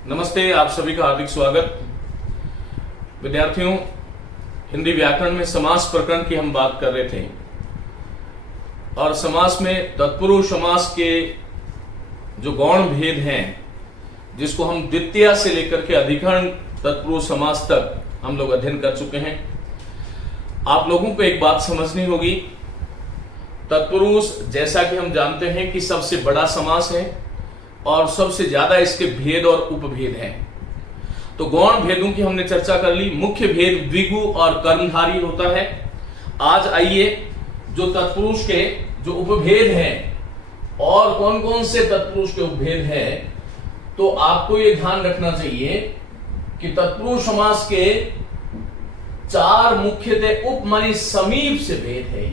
नमस्ते, आप सभी का हार्दिक स्वागत। विद्यार्थियों, हिंदी व्याकरण में समास प्रकरण की हम बात कर रहे थे और समास में तत्पुरुष समास के जो गौण भेद हैं, जिसको हम द्वितीय से लेकर के अधिकरण तत्पुरुष समास तक हम लोग अध्ययन कर चुके हैं। आप लोगों को एक बात समझनी होगी, तत्पुरुष जैसा कि हम जानते हैं कि सबसे बड़ा समास है और सबसे ज्यादा इसके भेद और उपभेद हैं। तो गौण भेदों की हमने चर्चा कर ली। मुख्य भेद द्विगु और कर्मधारी होता है। आज आइए जो तत्पुरुष के जो उपभेद हैं और कौन कौन से तत्पुरुष के उपभेद हैं, तो आपको ये ध्यान रखना चाहिए कि तत्पुरुष समास के चार मुख्यतः उप मानी समीप से भेद है ये।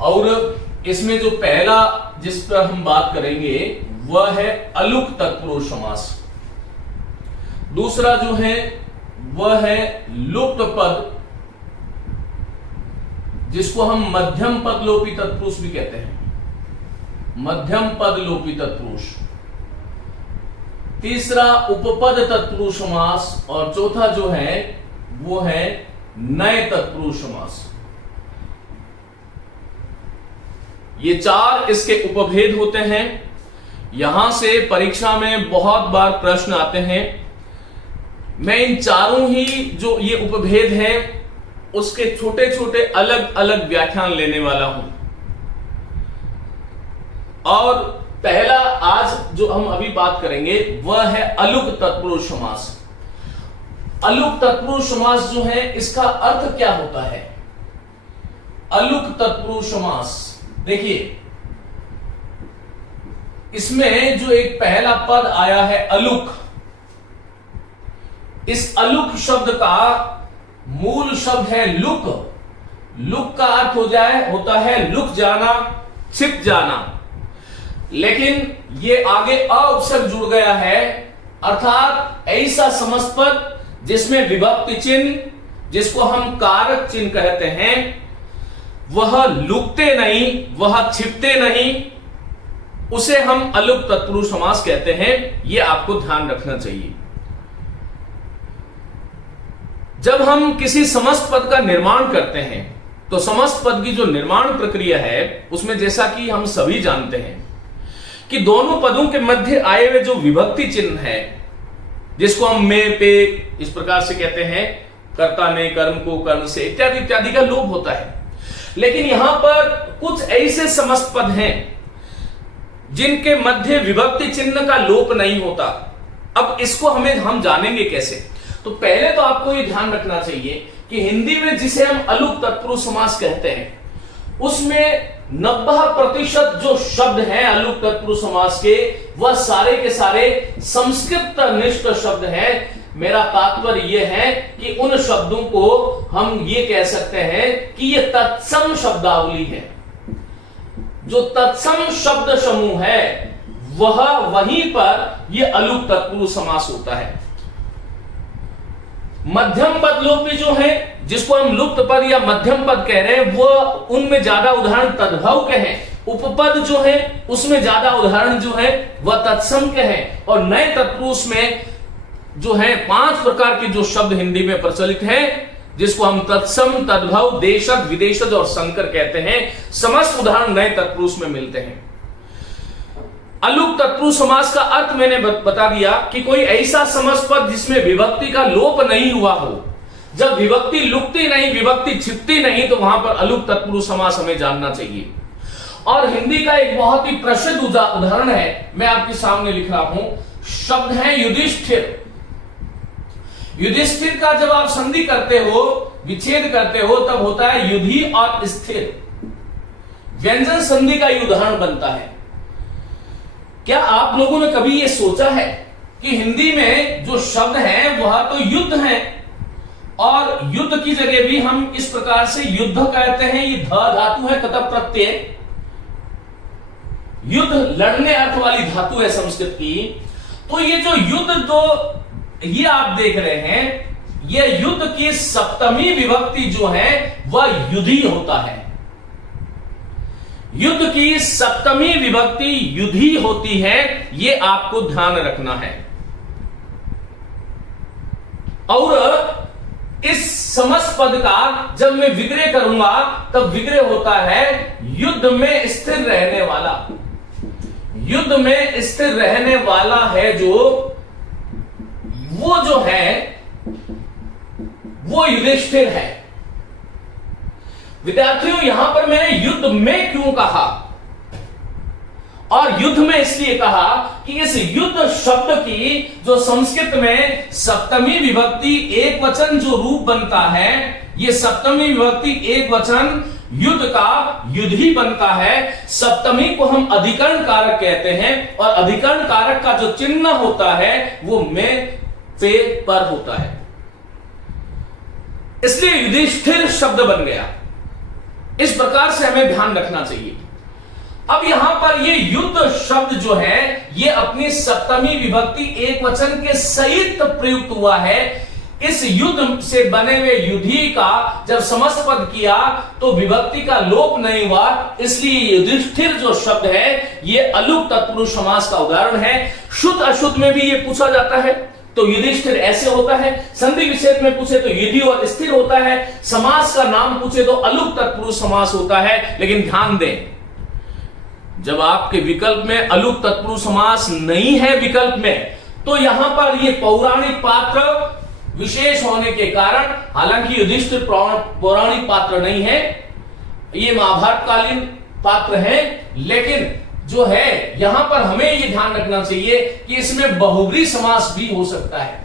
और इसमें जो पहला जिस पर हम बात करेंगे वह है अलुक तत्पुरुष समास। दूसरा जो है वह है लुप्त पद, जिसको हम मध्यम पद लोपी तत्पुरुष भी कहते हैं, मध्यम पद लोपी तत्पुरुष। तीसरा उपपद तत्पुरुष समास और चौथा जो है वो है नए तत्पुरुष समास। ये चार इसके उपभेद होते हैं। यहां से परीक्षा में बहुत बार प्रश्न आते हैं। मैं इन चारों ही जो ये उपभेद हैं उसके छोटे छोटे अलग अलग व्याख्यान लेने वाला हूं। और पहला आज जो हम अभी बात करेंगे वह है अलुक तत्पुरुष समास। अलुक तत्पुरुष समास जो है, इसका अर्थ क्या होता है? अलुक तत्पुरुष समास, देखिए इसमें जो एक पहला पद आया है अलुक, इस अलुक शब्द का मूल शब्द है लुक। लुक का अर्थ होता है लुक जाना, छिप जाना, लेकिन ये आगे अ उपसर्ग जुड़ गया है, अर्थात ऐसा समस्त पद जिसमें विभक्ति चिन्ह, जिसको हम कारक चिन्ह कहते हैं, वह लुकते नहीं, वह छिपते नहीं, उसे हम अलुक तत्पुरुष समास कहते हैं। यह आपको ध्यान रखना चाहिए। जब हम किसी समस्त पद का निर्माण करते हैं तो समस्त पद की जो निर्माण प्रक्रिया है उसमें जैसा कि हम सभी जानते हैं कि दोनों पदों के मध्य आए हुए जो विभक्ति चिन्ह है, जिसको हम में पे इस प्रकार से कहते हैं, कर्ता ने कर्म को कर्ण से इत्यादि इत्यादि का लोप होता है। लेकिन यहां पर कुछ ऐसे समस्त पद हैं जिनके मध्य विभक्ति चिन्ह का लोप नहीं होता। अब इसको हम जानेंगे कैसे? तो पहले तो आपको यह ध्यान रखना चाहिए कि हिंदी में जिसे हम अलुक तत्पुरुष समास कहते हैं उसमें 90% जो शब्द हैं अलुक तत्पुरुष समास के, वह सारे के सारे संस्कृत निष्ठ शब्द हैं। मेरा तात्पर्य यह है कि उन शब्दों को हम ये कह सकते हैं कि ये तत्सम शब्दावली है। जो तत्सम शब्द समूह है वह वहीं पर यह अलुक तत्पुरुष समास होता है। मध्यम पद लोपी जो है, जिसको हम लुप्त पद या मध्यम पद कह रहे हैं, वह उनमें ज्यादा उदाहरण तद्भव के हैं। उपपद जो है उसमें ज्यादा उदाहरण जो है वह तत्सम के हैं। और नए तत्पुरुष में जो है 5 प्रकार के जो शब्द हिंदी में प्रचलित हैं, जिसको हम तत्सम, तद्भव, देशज, विदेशज और संकर कहते हैं, समस्त उदाहरण नए तत्पुरुष में मिलते हैं। अलुक तत्पुरुष समास का अर्थ मैंने बता दिया कि कोई ऐसा समस्त पद जिसमें विभक्ति का लोप नहीं हुआ हो। जब विभक्ति लुकती नहीं, विभक्ति छिपती नहीं, तो वहां पर अलुक तत्पुरुष समास हमें जानना चाहिए। और हिंदी का एक बहुत ही प्रसिद्ध उदाहरण है, मैं आपके सामने लिख रहा हूं, शब्द है युधिष्ठिर। युधिष्ठिर का जब आप संधि करते हो, विच्छेद करते हो, तब होता है युधि और स्थिर। व्यंजन संधि का ये उदाहरण बनता है। क्या आप लोगों ने कभी ये सोचा है कि हिंदी में जो शब्द हैं वह तो युद्ध हैं, और युद्ध की जगह भी हम इस प्रकार से युद्ध कहते हैं। ये ध धातु है, तथा प्रत्यय, युद्ध लड़ने अर्थ वाली धातु है संस्कृत की। तो ये जो युद्ध, तो ये आप देख रहे हैं, ये युद्ध की सप्तमी विभक्ति जो है वह युधि होता है। युद्ध की सप्तमी विभक्ति युधि होती है, यह आपको ध्यान रखना है। और इस समस्त पद का जब मैं विग्रह करूंगा तब विग्रह होता है युद्ध में स्थिर रहने वाला। युद्ध में स्थिर रहने वाला है वो जो है वो युधिष्ठिर है। विद्यार्थियों, यहां पर मैंने युद्ध में क्यों कहा और युद्ध में इसलिए कहा कि इस युद्ध शब्द की जो संस्कृत में सप्तमी विभक्ति एक वचन जो रूप बनता है, ये सप्तमी विभक्ति एक वचन युद्ध का युधि बनता है। सप्तमी को हम अधिकरण कारक कहते हैं और अधिकरण कारक का जो चिन्ह होता है वो में पे पर होता है, इसलिए युधिष्ठिर शब्द बन गया। इस प्रकार से हमें ध्यान रखना चाहिए। अब यहां पर ये युद्ध शब्द जो है ये अपनी सप्तमी विभक्ति एक वचन के सहित प्रयुक्त हुआ है। इस युद्ध से बने हुए युधि का जब समस्त पद किया तो विभक्ति का लोप नहीं हुआ, इसलिए युधिष्ठिर जो शब्द है ये अलुक तत्पुरुष समास का उदाहरण है। शुद्ध अशुद्ध में भी ये पूछा जाता है तो युधिष्ठिर ऐसे होता है, संधि विच्छेद में पूछे तो युधि और स्थिर होता है, समास का नाम पूछे तो अलुक तत्पुरुष समास होता है। लेकिन ध्यान दें, जब आपके विकल्प में अलुक तत्पुरुष समास नहीं है विकल्प में, तो यहां पर ये पौराणिक पात्र विशेष होने के कारण, हालांकि युधिष्ठिर पौराणिक पात्र नहीं है, ये महाभारतकालीन पात्र है, लेकिन जो है यहां पर हमें यह ध्यान रखना चाहिए कि इसमें बहुब्री समास भी हो सकता है।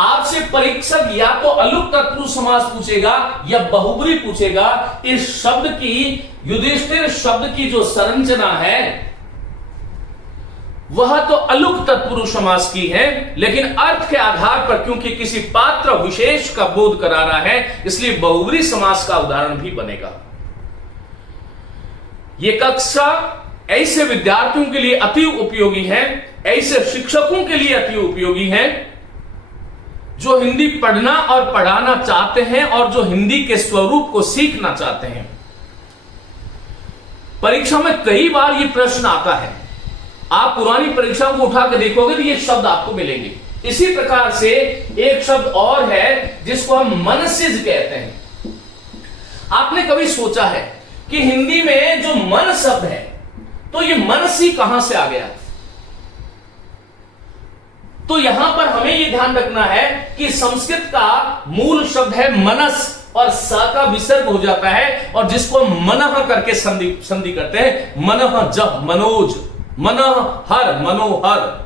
आपसे परीक्षक या तो अलुक तत्पुरुष समास पूछेगा या बहुब्री पूछेगा। इस शब्द की, युधिष्ठिर शब्द की जो संरचना है वह तो अलुक तत्पुरुष समास की है, लेकिन अर्थ के आधार पर क्योंकि किसी पात्र विशेष का बोध करा रहा है, इसलिए बहुब्री समास का उदाहरण भी बनेगा। यह कक्षा ऐसे विद्यार्थियों के लिए अति उपयोगी है, ऐसे शिक्षकों के लिए अति उपयोगी है जो हिंदी पढ़ना और पढ़ाना चाहते हैं और जो हिंदी के स्वरूप को सीखना चाहते हैं। परीक्षा में कई बार यह प्रश्न आता है, आप पुरानी परीक्षाओं को उठा के देखोगे तो ये शब्द आपको मिलेंगे। इसी प्रकार से एक शब्द और है जिसको हम मनसिज कहते हैं। आपने कभी सोचा है कि हिंदी में जो मन शब्द है तो ये मनसी कहां से आ गया? तो यहां पर हमें यह ध्यान रखना है कि संस्कृत का मूल शब्द है मनस और स का विसर्ग हो जाता है और जिसको मनः करके संधि करते हैं, मनः जप मनोज, मनः हर मनोहर।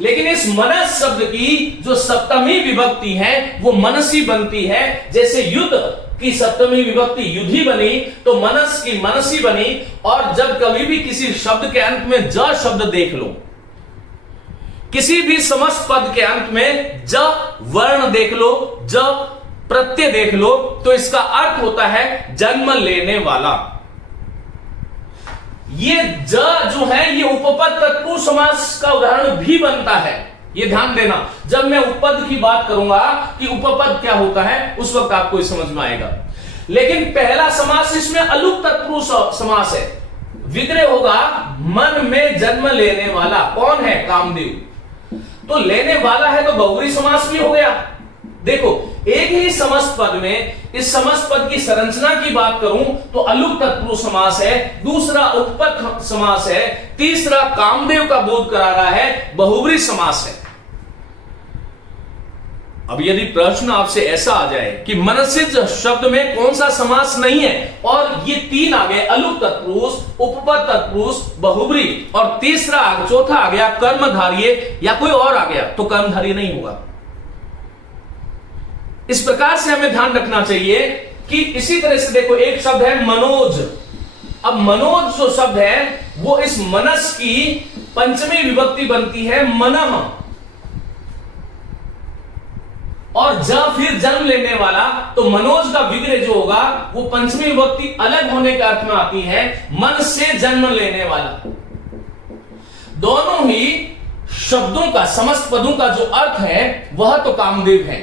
लेकिन इस मनस शब्द की जो सप्तमी विभक्ति है वो मनसी बनती है। जैसे युद्ध की सप्तमी विभक्ति युधि बनी तो मनस की मनसी बनी। और जब कभी भी किसी शब्द के अंत में ज शब्द देख लो, किसी भी समस्त पद के अंत में ज वर्ण देख लो, ज प्रत्यय देख लो, तो इसका अर्थ होता है जन्म लेने वाला। ये ज जो है ये उपपद तत्पुरुष समास का उदाहरण भी बनता है। ये ध्यान देना, जब मैं उपपद की बात करूंगा कि उपपद क्या होता है उस वक्त आपको ये समझ में आएगा। लेकिन पहला समास इसमें अलुक तत्पुरुष समास है। विग्रह होगा मन में जन्म लेने वाला। कौन है? कामदेव। तो लेने वाला है तो बहुब्री समास भी हो गया। देखो, एक ही समस्त पद में इस समस्त पद की संरचना की बात करूं तो अलुक तत्पुरुष समास है, दूसरा उपपद समास है, तीसरा कामदेव का बोध करा रहा है, बहुब्री समास है। अब यदि प्रश्न आपसे ऐसा आ जाए कि मनसिज शब्द में कौन सा समास नहीं है और ये तीन आ गए, अलुक तत्पुरुष, उपपद तत्पुरुष, बहुब्री, और तीसरा चौथा आ गया कर्मधारय या कोई और आ गया, तो कर्मधारय नहीं होगा। इस प्रकार से हमें ध्यान रखना चाहिए कि इसी तरह से देखो, एक शब्द है मनोज। अब मनोज जो शब्द है वो इस मनस की पंचमी विभक्ति बनती है मनः, और ज फिर जन्म लेने वाला, तो मनोज का विग्रह जो होगा वो पंचमी विभक्ति अलग होने के अर्थ में आती है, मन से जन्म लेने वाला। दोनों ही शब्दों का, समस्त पदों का जो अर्थ है वह तो कामदेव है।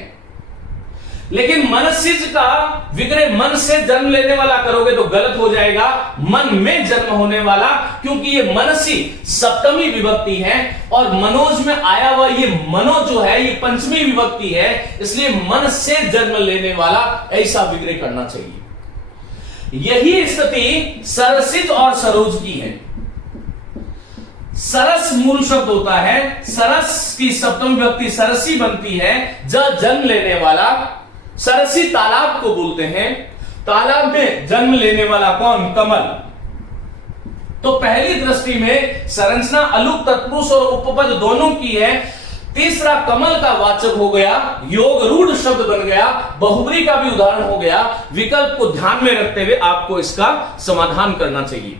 लेकिन मनसिज का विग्रह मन से जन्म लेने वाला करोगे तो गलत हो जाएगा, मन में जन्म होने वाला, क्योंकि ये मनसी सप्तमी विभक्ति है और मनोज में आया हुआ ये मनो जो है ये पंचमी विभक्ति है, इसलिए मन से जन्म लेने वाला ऐसा विग्रह करना चाहिए। यही स्थिति सरसिज और सरोज की है। सरस मूल शब्द होता है, सरस की सप्तमी विभक्ति सरसी बनती है, जन्म लेने वाला। सरसी तालाब को बोलते हैं, तालाब में जन्म लेने वाला कौन? कमल। तो पहली दृष्टि में संरचना अलुक तत्पुरुष और उपपद दोनों की है। तीसरा कमल का वाचक हो गया, योग रूढ़ शब्द बन गया, बहुब्री का भी उदाहरण हो गया। विकल्प को ध्यान में रखते हुए आपको इसका समाधान करना चाहिए।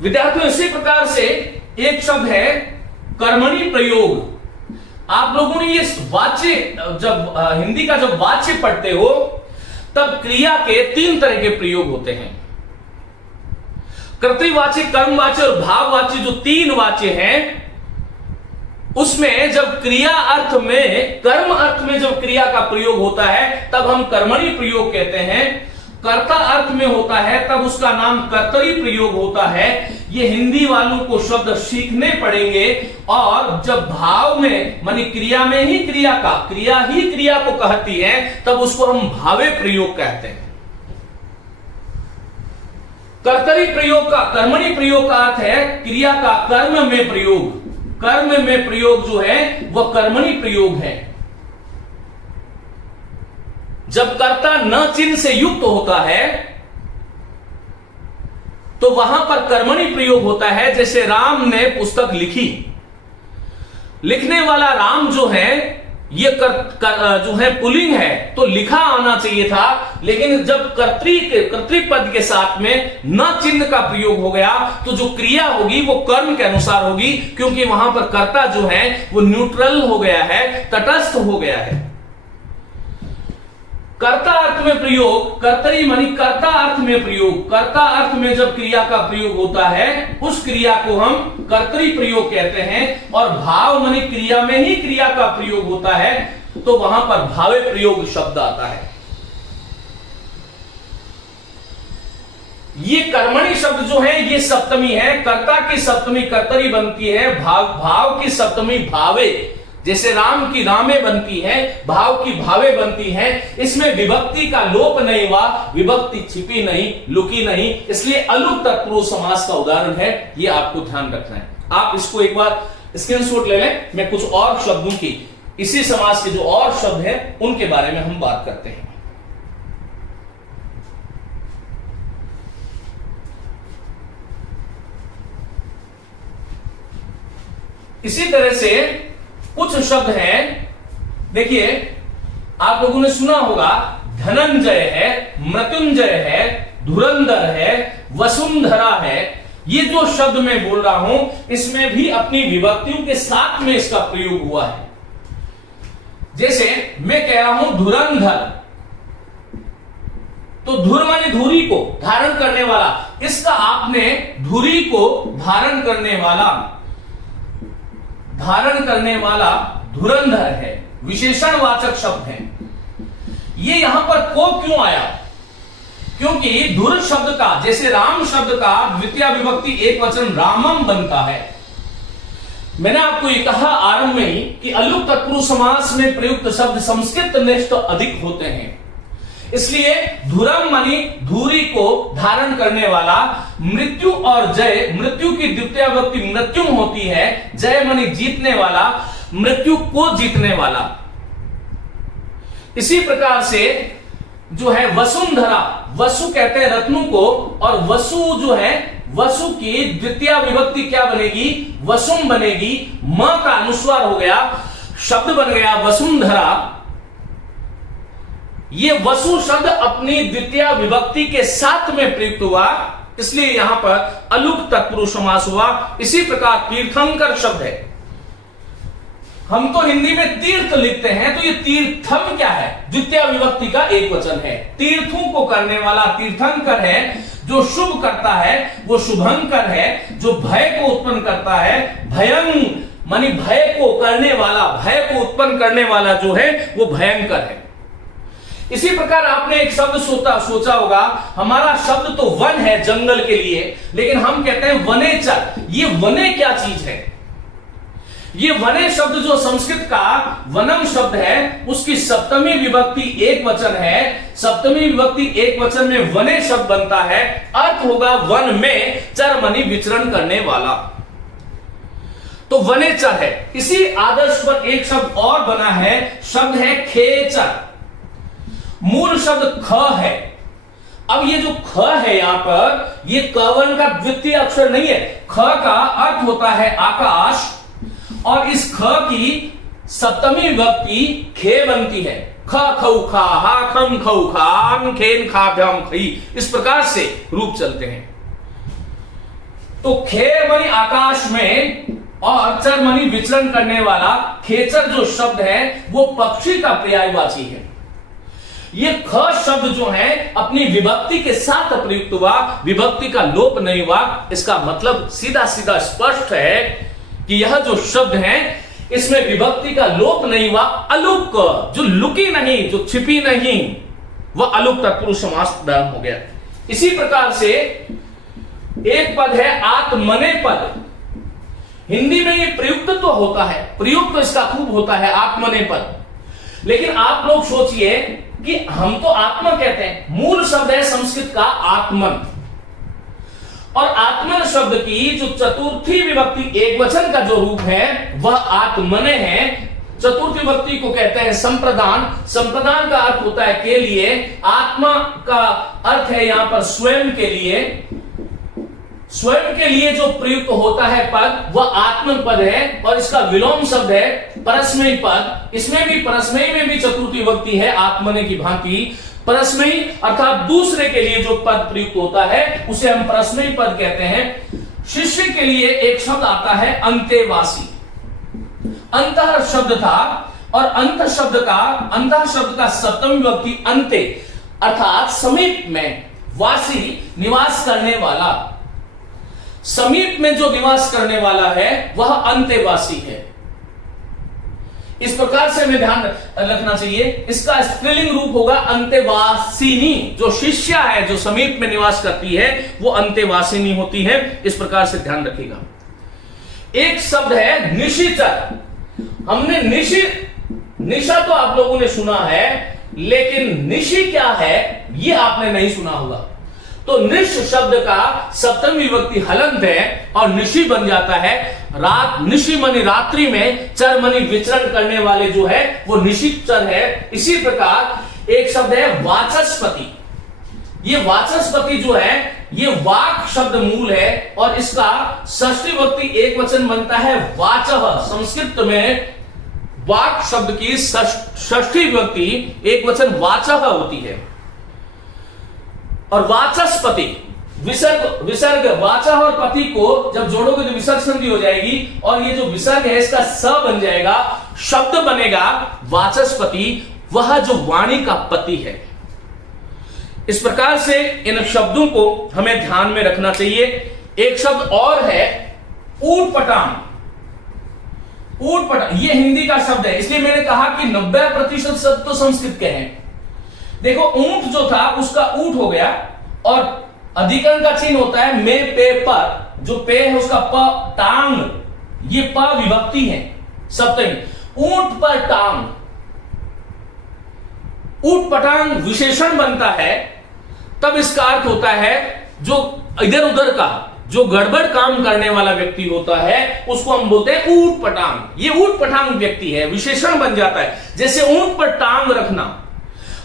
विद्यार्थियों, इसी प्रकार से एक शब्द है कर्मणि प्रयोग। आप लोगों ने ये वाच्य, जब हिंदी का जब वाच्य पढ़ते हो तब क्रिया के 3 तरह के प्रयोग होते हैं। कर्तृवाच्य, कर्मवाच्य और भाववाच्य, जो 3 वाच्य हैं, उसमें जब क्रिया अर्थ में, कर्म अर्थ में जब क्रिया का प्रयोग होता है तब हम कर्मणि प्रयोग कहते हैं। कर्ता अर्थ में होता है तब उसका नाम कर्तरी प्रयोग होता है। ये हिंदी वालों को शब्द सीखने पड़ेंगे। और जब भाव में मानी क्रिया में ही क्रिया ही क्रिया को कहती है तब उसको हम भावे प्रयोग कहते हैं। कर्तरी प्रयोग का, कर्मणि प्रयोग का अर्थ है क्रिया का कर्म में प्रयोग। कर्म में प्रयोग जो है वह कर्मणि प्रयोग है। जब कर्ता न चिन्ह से युक्त होता है तो वहां पर कर्मणि प्रयोग होता है। जैसे राम ने पुस्तक लिखी, लिखने वाला राम जो है ये जो है पुल्लिंग है तो लिखा आना चाहिए था, लेकिन जब कर्तृपद के साथ में न चिन्ह का प्रयोग हो गया तो जो क्रिया होगी वो कर्म के अनुसार होगी, क्योंकि वहां पर कर्ता जो है वो न्यूट्रल हो गया है, तटस्थ हो गया है। कर्ता अर्थ में प्रयोग, कर्तरी मानी कर्ता अर्थ में प्रयोग। कर्ता अर्थ में जब क्रिया का प्रयोग होता है उस क्रिया को हम कर्तरी प्रयोग कहते हैं। और भाव मानी क्रिया में ही क्रिया का प्रयोग होता है तो वहां पर भावे प्रयोग शब्द आता है। ये कर्मणि शब्द जो है ये सप्तमी है। कर्ता की सप्तमी कर्तरी बनती है, भाव की सप्तमी भावे। जैसे राम की रामे बनती है, भाव की भावे बनती है। इसमें विभक्ति का लोप नहीं हुआ, विभक्ति छिपी नहीं, लुकी नहीं, इसलिए अलुक तत्पुरुष समास का उदाहरण है। ये आपको ध्यान रखना है। आप इसको एक बार स्क्रीनशॉट ले लें। मैं कुछ और शब्दों की, इसी समास के जो और शब्द हैं उनके बारे में हम बात करते हैं। इसी तरह से कुछ शब्द हैं, देखिए आप लोगों ने सुना होगा, धनंजय है, मृत्युंजय है, धुरंधर है, वसुंधरा है। ये जो शब्द मैं बोल रहा हूं इसमें भी अपनी विभक्तियों के साथ में इसका प्रयोग हुआ है। जैसे मैं कह रहा हूं धुरंधर, तो धुर माने धुरी को धारण करने वाला, इसका आपने धुरी को धारण करने वाला धुरंधर है, विशेषणवाचक शब्द है। ये यहां पर को क्यों आया? क्योंकि धुर शब्द का, जैसे राम शब्द का द्वितीय विभक्ति एक वचन रामम बनता है। मैंने आपको ये कहा आरंभ में ही कि अलुक तत्पुरुष समास में प्रयुक्त शब्द संस्कृत निष्ठ अधिक होते हैं, इसलिए धुरम मानी धूरी को धारण करने वाला। मृत्यु और जय, मृत्यु की द्वितीय विभक्ति मृत्यु होती है, जय मानी जीतने वाला, मृत्यु को जीतने वाला। इसी प्रकार से जो है वसुंधरा, वसु कहते हैं रत्नों को, और वसु जो है, वसु की द्वितीय विभक्ति क्या बनेगी? वसुम बनेगी। म का अनुस्वार हो गया, शब्द बन गया वसुंधरा। ये वसु शब्द अपनी द्वितीय विभक्ति के साथ में प्रयुक्त हुआ, इसलिए यहां पर अलुक तत्पुरुष समास हुआ। इसी प्रकार तीर्थंकर शब्द है, हम तो हिंदी में तीर्थ लिखते हैं, तो ये तीर्थम क्या है? द्वितीय विभक्ति का एक वचन है। तीर्थों को करने वाला तीर्थंकर है। जो शुभ करता है वो शुभंकर है। जो भय को उत्पन्न करता है भयं मानी भय को करने वाला, भय को उत्पन्न करने वाला जो है वो भयंकर है। इसी प्रकार आपने एक शब्द सोचा होगा, हमारा शब्द तो वन है जंगल के लिए, लेकिन हम कहते हैं वनेचर। ये वने क्या चीज है? ये वने शब्द जो संस्कृत का वनम शब्द है, उसकी सप्तमी विभक्ति एक वचन है। सप्तमी विभक्ति एक वचन में वने शब्द बनता है, अर्थ होगा वन में चर मनी विचरण करने वाला, तो वनेचर है। इसी आदर्श पर एक शब्द और बना है, शब्द है खेचर। मूल शब्द ख है। अब ये जो ख है यहां पर, ये कवन का द्वितीय अक्षर नहीं है। ख का अर्थ होता है आकाश, और इस ख की सप्तमी विभक्ति खे बनती है। ख खौ खा हा खम खौ खान खेन खाभ्याम खई, इस प्रकार से रूप चलते हैं। तो खे मनी आकाश में और चर मनी विचरण करने वाला खेचर जो शब्द है वो पक्षी का पर्यायवाची है। ये ख शब्द जो है अपनी विभक्ति के साथ प्रयुक्त हुआ, विभक्ति का लोप नहीं हुआ। इसका मतलब सीधा सीधा स्पष्ट है कि यह जो शब्द है इसमें विभक्ति का लोप नहीं हुआ। अलुक, जो लुकी नहीं, जो छिपी नहीं, वह अलुक तत्पुरुष समास प्रारंभ हो गया। इसी प्रकार से एक पद है आत्मने पद। हिंदी में ये प्रयुक्त तो होता है, प्रयुक्त तो इसका खूब होता है आत्मने पद, लेकिन आप लोग सोचिए कि हम तो आत्मा कहते हैं, मूल शब्द है संस्कृत का आत्मन, और आत्मन शब्द की जो चतुर्थी विभक्ति एक वचन का जो रूप है वह आत्मने है। चतुर्थी विभक्ति को कहते हैं संप्रदान। संप्रदान का अर्थ होता है के लिए, आत्मा का अर्थ है यहां पर स्वयं के लिए। स्वयं के लिए जो प्रयुक्त होता है पद वह आत्मन पद है, और इसका विलोम शब्द है परस्मयी पद। इसमें भी परस्मयी में भी चतुर्थी विभक्ति है आत्मने की भांति। परस्मयी अर्थात दूसरे के लिए जो पद प्रयुक्त होता है उसे हम परस्मयी पद कहते हैं। शिष्य के लिए एक शब्द आता है अंतेवासी। अंतः शब्द था, और अंत शब्द का सप्तमी विभक्ति अंते अर्थात समीप में, वासी निवास करने वाला। समीप में जो निवास करने वाला है वह अंतेवासी है। इस प्रकार से हमें ध्यान रखना चाहिए। इसका स्त्रीलिंग रूप होगा अंतेवासिनी। जो शिष्या है, जो समीप में निवास करती है, वो अंतेवासिनी होती है। इस प्रकार से ध्यान रखिएगा। एक शब्द है निशिचर। हमने निशा तो आप लोगों ने सुना है, लेकिन निशि क्या है ये आपने नहीं सुना होगा। तो निश शब्द का सप्तमी विभक्ति हलंत है और निशि बन जाता है। रात, निशि मनी रात्रि में, चर मनी विचरण करने वाले जो है वो निशिचर है। इसी प्रकार एक शब्द है वाचस्पति। ये वाचस्पति जो है ये वाक शब्द मूल है, और इसका षष्ठी विभक्ति एक वचन बनता है वाचः। संस्कृत में वाक शब्द की षष्ठी विभक्ति एक वचन वाचः होती है। और वाचस्पति, विसर्ग वाचा और पति को जब जोड़ोगे तो विसर्ग संधि हो जाएगी, और ये जो विसर्ग है इसका स बन जाएगा, शब्द बनेगा वाचस्पति, वह जो वाणी का पति है। इस प्रकार से इन शब्दों को हमें ध्यान में रखना चाहिए। एक शब्द और है ऊटपटांग। ऊटपटांग ये हिंदी का शब्द है, इसलिए मैंने कहा कि 90% शब्द तो संस्कृत के हैं। देखो ऊंट जो था उसका ऊंट हो गया, और अधिकरण का चिन्ह होता है में पे पर। जो पे है उसका प, टांग, ये प विभक्ति है सप्तमी। ऊंट पर टांग, ऊट पटांग विशेषण बनता है, तब इसका अर्थ होता है जो इधर उधर का, जो गड़बड़ काम करने वाला व्यक्ति होता है उसको हम बोलते हैं ऊट पटांग। ये ऊट पटांग व्यक्ति है, विशेषण बन जाता है। जैसे ऊंट पर टांग रखना,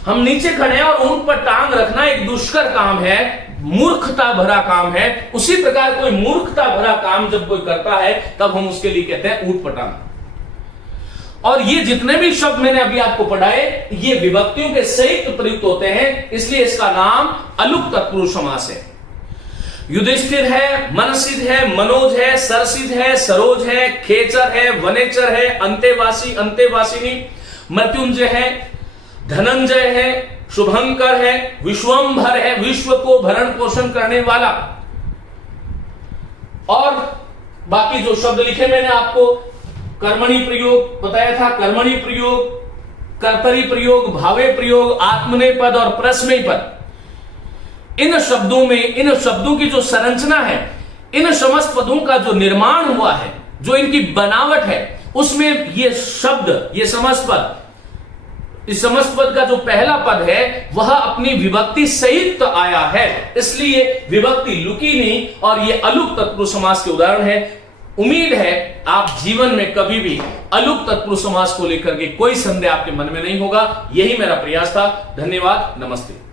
हम नीचे खड़े हैं और ऊंट पर टांग रखना एक दुष्कर काम है, मूर्खता भरा काम है। उसी प्रकार कोई मूर्खता भरा काम जब कोई करता है तब हम उसके लिए कहते हैं ऊट पटांग। और ये जितने भी शब्द मैंने अभी आपको पढ़ाए ये विभक्तियों के सहित प्रयुक्त होते हैं, इसलिए इसका नाम अलुक तत्पुरुष समास है। युधिष्ठिर है, मनसिद है, मनोज है, सरसिद है, सरोज है, खेचर है, वनेचर है, अंतेवासी, अंतेवासिनी, मृत्युंजय है, धनंजय है, शुभंकर है, विश्वंभर है, विश्व को भरण पोषण करने वाला। और बाकी जो शब्द लिखे मैंने आपको, कर्मणि प्रयोग बताया था, कर्मणि प्रयोग, कर्तरी प्रयोग, भावे प्रयोग, आत्मनेपद और परस्मैपद। इन शब्दों में, इन शब्दों की जो संरचना है, इन समस्त पदों का जो निर्माण हुआ है, जो इनकी बनावट है, उसमें ये शब्द, ये समस्त पद, इस समस्त पद का जो पहला पद है वह अपनी विभक्ति सहित आया है, इसलिए विभक्ति लुकी नहीं और ये अलुक तत्पुरुष समास के उदाहरण है। उम्मीद है आप जीवन में कभी भी अलुक तत्पुरुष समास को लेकर के कोई संदेह आपके मन में नहीं होगा। यही मेरा प्रयास था। धन्यवाद, नमस्ते।